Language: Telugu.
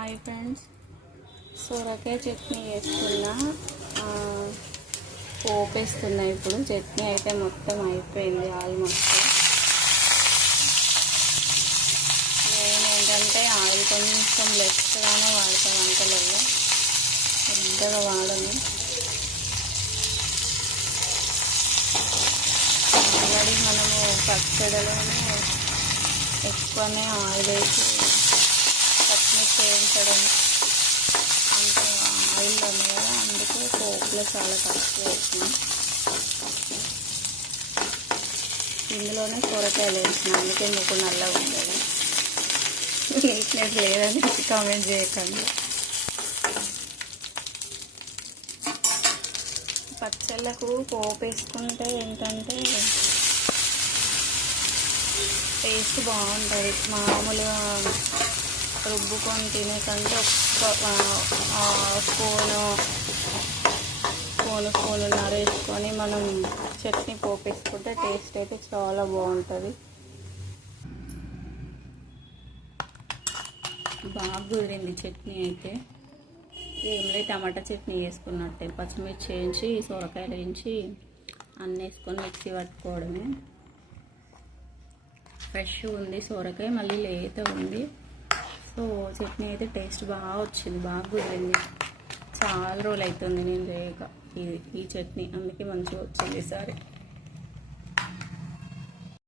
హాయ్ ఫ్రెండ్స్, సొరకాయ చట్నీ వేస్తున్నా. పోపేస్తున్నా. ఇప్పుడు చట్నీ అయితే మొత్తం అయిపోయింది ఆల్మోస్ట్. నేను ఏంటంటే ఆయిల్ కొంచెం లెస్గానే వాడతాను వంటలలో, పెద్దగా వాడను. ఆల్రెడీ మనము పచ్చడిలోనే ఎక్కువనే ఆయిల్ వేసి పచ్చిమిర్చి వేయించడం అంత ఆయిల్ ఉంది కదా, అందుకే పోపులో చాలా తక్కువ వేసినాం. ఇందులోనే సొరకాయలు వేసిన, అందుకే మీకు నల్లగా ఉండదు. నీట్నెస్ లేదని కామెంట్ చేయకండి. పచ్చళ్ళకు పోపు వేసుకుంటే ఏంటంటే టేస్ట్ బాగుంటుంది. మామూలుగా రుబ్బుకొని తినే కంటే స్పూనున్నర వేసుకొని మనం చట్నీ పోపు వేసుకుంటే టేస్ట్ అయితే చాలా బాగుంటుంది. బాగా కుదిరింది చట్నీ అయితే. ఏంలే, టమాటా చట్నీ వేసుకున్నట్టే. పచ్చిమిర్చి వేయించి సొరకాయలు వేయించి అన్నీ వేసుకొని మిక్సీ పట్టుకోవడమే. ఫ్రెష్ ఉంది సొరకాయ, మళ్ళీ లేత ఉంది. సో చట్నీ అయితే టేస్ట్ బాగా వచ్చింది, బాగా కుదిరింది. చాలా రోజులు అవుతుంది నేను చేయక ఈ చట్నీ, అందుకే మంచిగా వచ్చింది ఈసారి.